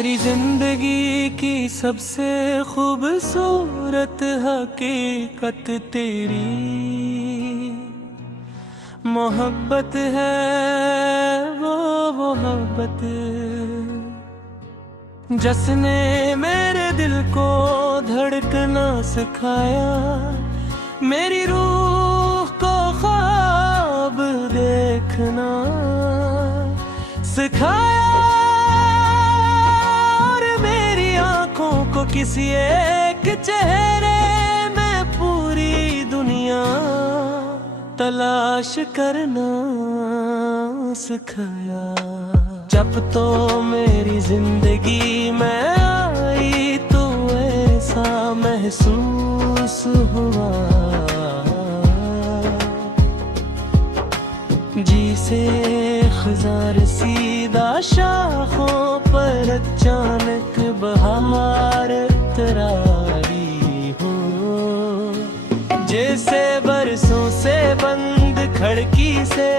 मेरी जिंदगी की सबसे खूबसूरत हकीकत तेरी मोहब्बत है, वो मोहब्बत जिसने मेरे दिल को धड़कना सिखाया, मेरी रूह को ख्वाब देखना सिखाया, और मेरी आंखों को किसी एक चेहरे में पूरी दुनिया तलाश करना सिखाया। जब तो मेरी जिंदगी में आई तो ऐसा महसूस हुआ, जिसे खजार सीधा शाखों पर अचानक बहार तरारी हो, जैसे बरसों से बंद खिड़की से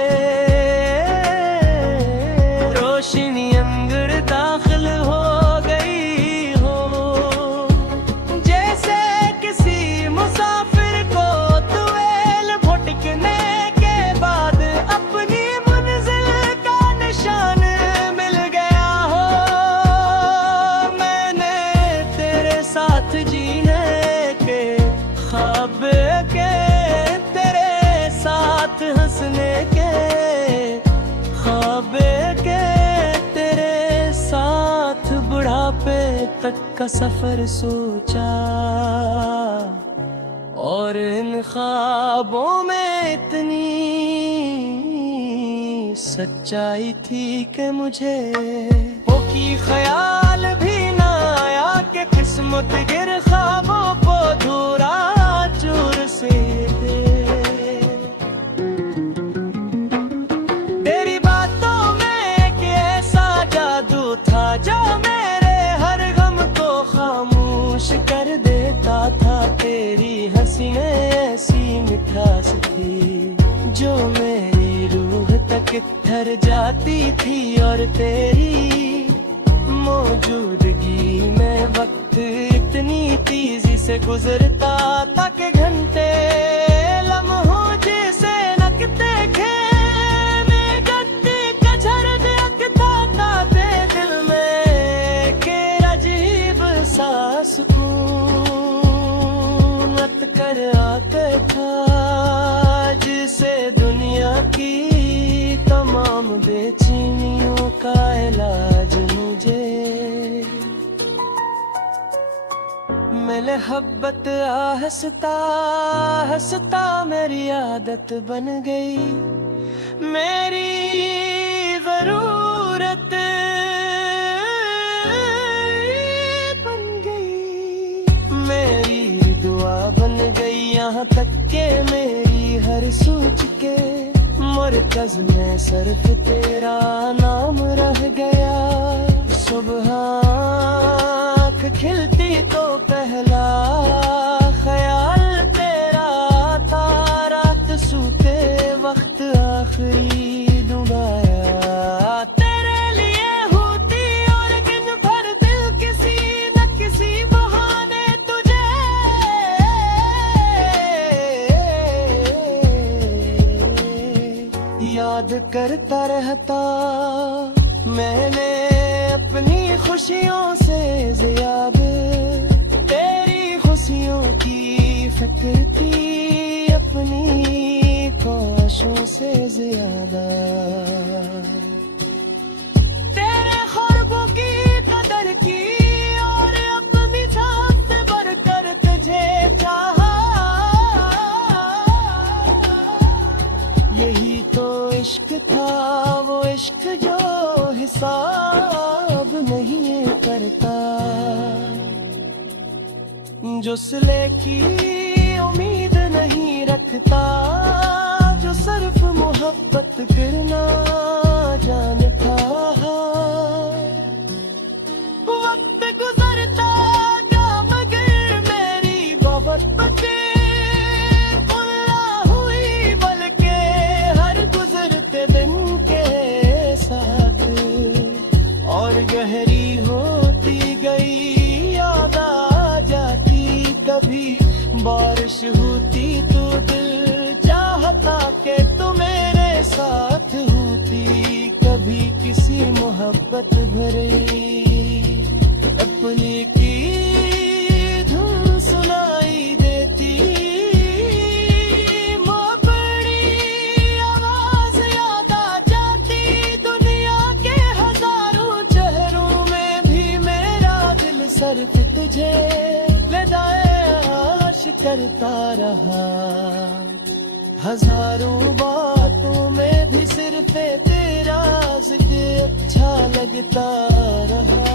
रोशनी अंदर दाखिल हो गई हो, जैसे किसी मुसाफिर को तुएल भटकने के बाद अपनी मंजिल का निशान मिल गया हो। मैंने तेरे साथ जीने के ख्वाब के, तेरे साथ हंसने के ख्वाब के, तेरे साथ बुढ़ापे तक का सफर सोचा, और इन ख्वाबों में इतनी सच्चाई थी कि मुझे वो की ख्याल भी ना आया कि किस्मत गिर ख्वाबों को धूरा चूर से दे। तेरी बातों में एक ऐसा जादू था जो मेरे हर गम को खामोश कर देता था। तेरी हंसी में ऐसी मिठास थी जो मेरी रूह तक ठहर जाती थी, और तेरी मौजूदगी में वक्त इतनी तेजी से गुजरता था कि घंटे लम्हों जैसे लगते थे। मैं गद्दी का झरद अकता था दिल में के अजीब सा सुकून कर आते था, जिसे दुनिया की तमाम बेचैनियों का इलाज मुझे मिले। मोहब्बत हंसता हंसता मेरी आदत बन गई, मेरी जरूरत बन गई, मेरी दुआ बन गई, यहाँ तक के मेरी हर सोच के मरकज में सिर्फ तेरा नाम रह गया। सुबह आँख खिलती तो पहला ख्याल तेरा था, रात सोते वक्त आखिरी दुआया तेरे लिए होती, और दिन भर दिल किसी न किसी बहाने तुझे याद करता रहता। मैंने अपनी खुशियों से ज्यादा तेरी खुशियों की फिक्र की, अपनी ख्वाहिशों से ज्यादा तेरे ख्वाबों की कदर की, और अपनी जान से बढ़कर तुझे चाहा। यही तो इश्क था, वो इश्क जो हिसाब नहीं करता, जो सिले की उम्मीद नहीं रखता, जो सिर्फ मोहब्बत करना जानता। वक्त गुजरता था मगर मेरी मोहब्बत हुई, बल्कि हर गुजरते दिन के साथ और गहरी हो मोहब्बत भरी अपनी की धुन सुनाई देती, मोहब्बड़ी आवाज याद आ जाती। दुनिया के हजारों चेहरों में भी मेरा दिल सिर्फ तुझे लदाएश करता रहा। हजारों बातों में भी सिर्फ तेरा जिक्र अच्छा लगता रहा।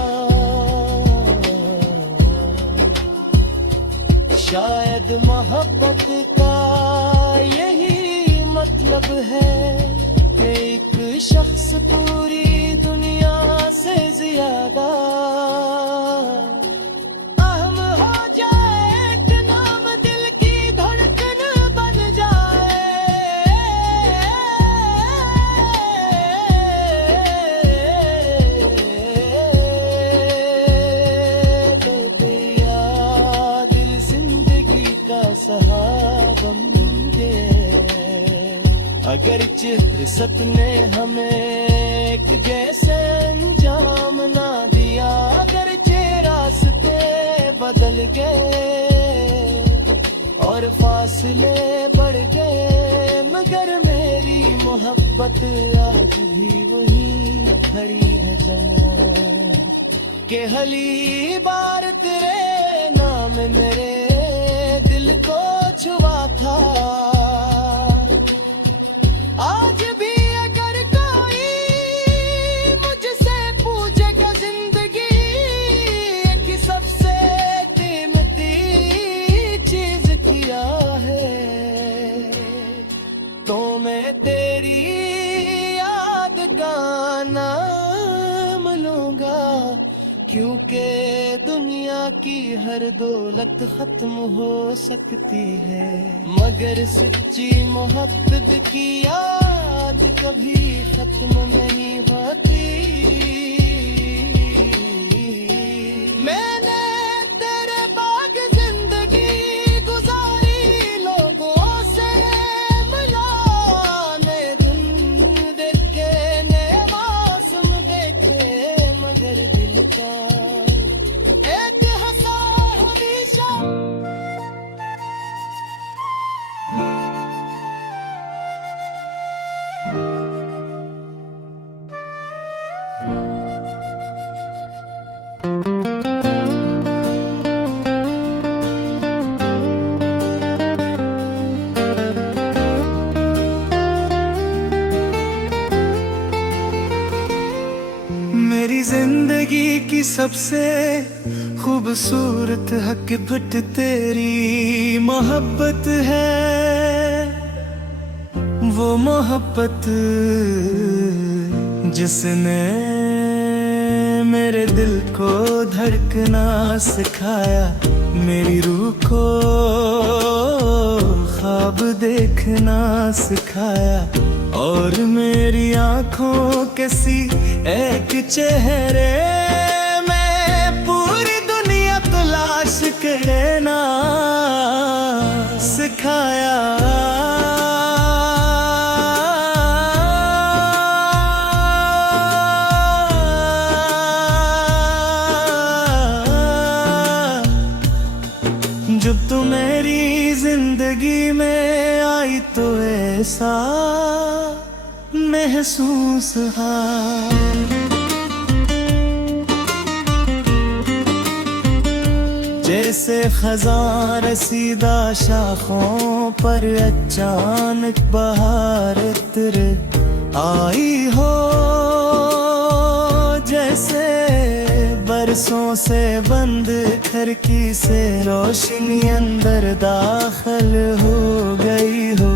शायद मोहब्बत का यही मतलब है कि एक शख्स पूरी दुनिया से ज्यादा अहम हो जाए, एक नाम दिल की धड़कन बन जाए। दे दिया दिल जिंदगी का सहारा बन गए। अगरचे फुर्सत ने हमें एक जैसे अंजाम ना दिया, अगरचे रास्ते बदल गए और फासले बढ़ गए, मगर मेरी मोहब्बत आज भी वही खड़ी है जहाँ के हली बार तेरे नाम मेरे दिल को छुआ था। आज भी अगर कोई मुझसे पूछेगा जिंदगी की सबसे कीमती चीज किया है, तो मैं तेरी याद का नाम लूंगा। क्योंकि दुनिया की हर दौलत खत्म हो सकती है, मगर सच्ची मोहब्बत की याद कभी खत्म नहीं होती। मैंने तेरे बाग जिंदगी गुजारी, लोगों से मिलाने धुन देखे, नए मौसम देखे, मगर दिल का एक हंसा हमेशा। मेरी जिंदगी की सबसे खूबसूरत हकीकत तेरी मोहब्बत है। वो मोहब्बत जिसने मेरे दिल को धड़कना सिखाया, मेरी रूह को ख्वाब देखना सिखाया, और मेरी आँखों के सी एक चेहरे में पूरी दुनिया तलाश करना सिखाया। जब तू मेरी जिंदगी में आई तो ऐसा महसूस हुआ, जैसे खज़ां रसीदा शाखों पर अचानक बहार इत्र आई हो, जैसे बरसों से बंद खिड़की से रोशनी अंदर दाखिल हो गई हो,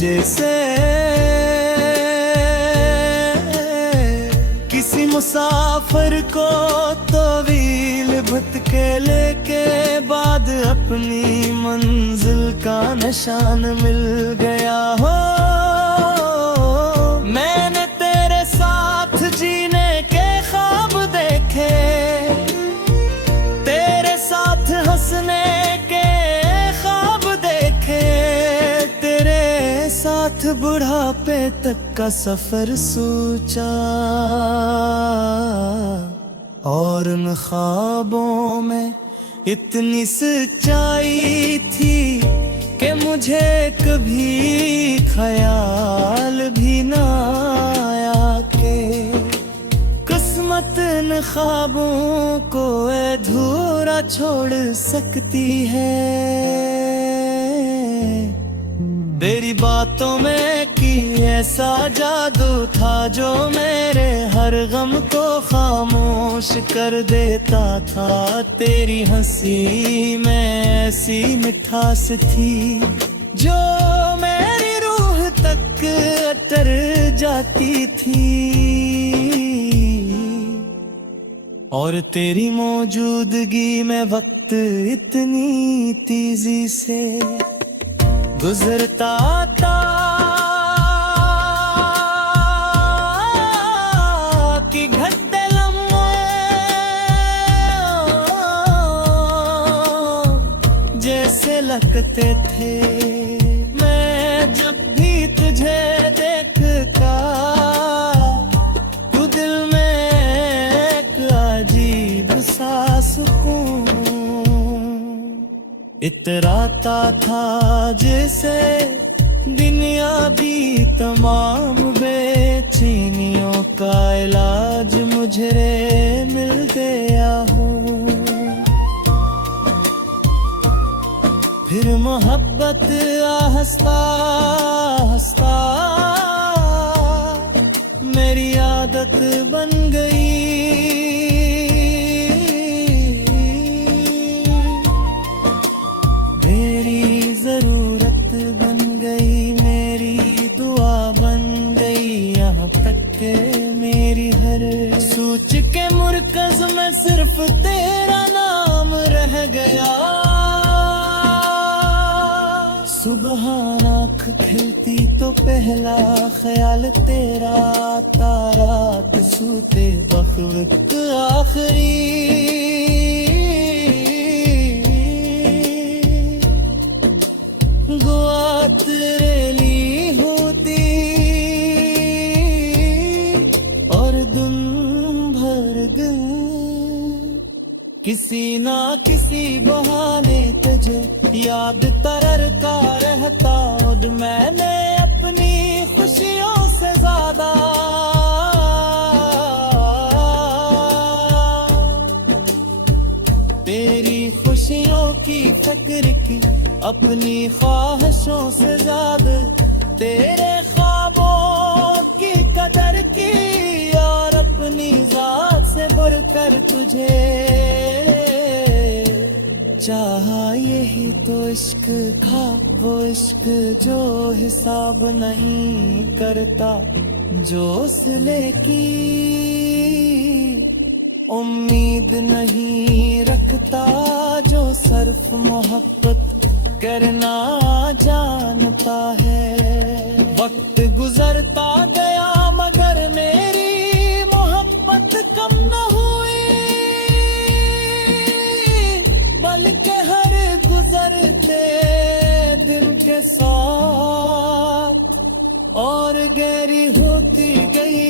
जैसे किसी मुसाफिर को तवील भटकेले के बाद अपनी मंजिल का निशान मिल गया हो। मैंने तेरे साथ जीने के ख्वाब देखे, तेरे साथ हंसने के ख्वाब देखे, तेरे साथ बुढ़ापे बुढ़ापे तक का सफर सोचा और उन ख्वाबों में इतनी सच्चाई थी कि मुझे कभी ख्याल भी ना आया कि किस्मत इन ख्वाबों को अधूरा छोड़ सकती है। तेरी बातों में कि ऐसा जादू था जो मेरे हर गम को खामोश कर देता था। तेरी हंसी में ऐसी मिठास थी जो मेरी रूह तक अटर जाती थी। और तेरी मौजूदगी में वक्त इतनी तेजी से गुजरता था कि घटते लम्हे जैसे लगते थे। मैं जब भी तुझे देखता तो दिल में एक अजीब सा सुकून इतराता था जैसे दुनिया भी तमाम बेचैनियों का इलाज मुझे मिल गया हो। फिर मोहब्बत आहिस्ता आहिस्ता मेरी आदत बन गई। जरूरत बन गई, मेरी दुआ बन गई, यहाँ तक के मेरी हर सोच के मुरकज में सिर्फ तेरा नाम रह गया। सुबह आँख खिलती तो पहला ख्याल तेरा आता, रात सूते वक्त आखिरी दुआ तेरे लिए होती और दिन भर दिन किसी ना किसी बहाने तुझे याद तररता रहता। और मैंने अपनी खुशियों से ज्यादा तेरी खुशियों की फिक्र की, अपनी ख्वाहिशों से ज्यादा तेरे ख्वाबों की कदर की, और अपनी जात से बढ़कर तुझे चाहा। यही तो इश्क था, वो इश्क जो हिसाब नहीं करता, जो सिले की उम्मीद नहीं रखता, जो सिर्फ मोहब्बत करना जानता है। वक्त गुजरता गया मगर मेरी मोहब्बत कम न हुई, बल्कि हर गुजरते दिन के साथ और गहरी होती गई।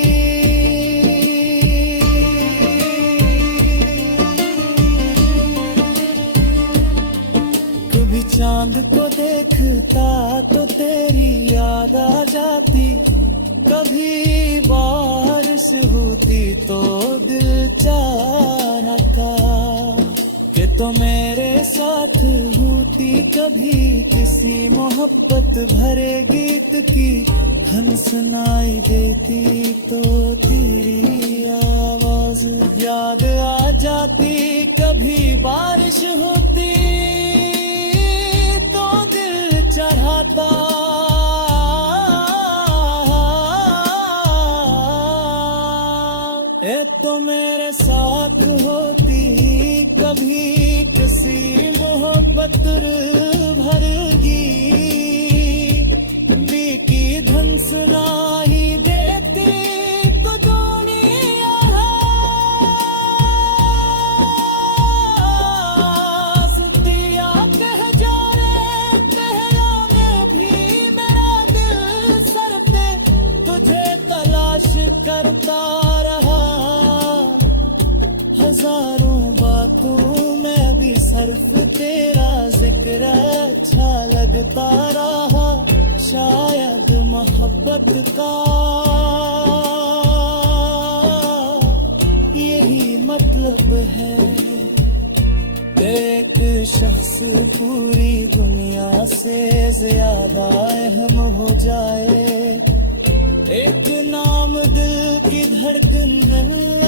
चांद को देखता तो तेरी याद आ जाती, कभी बारिश होती तो दिल चाहता कि तो मेरे साथ होती। कभी किसी मोहब्बत भरे गीत की धन सुनाई देती तो तेरी आवाज याद आ जाती। कभी बारिश होती चढ़ाता ए तो मेरे साथ होती, कभी किसी मोहब्बत भरगी की धन सुनाई देती तो दुनिया हंसती। तेरा जिक्र अच्छा लगता रहा, शायद मोहब्बत का यही मतलब है। एक शख्स पूरी दुनिया से ज्यादा अहम हो जाए, एक नाम दिल की धड़कन में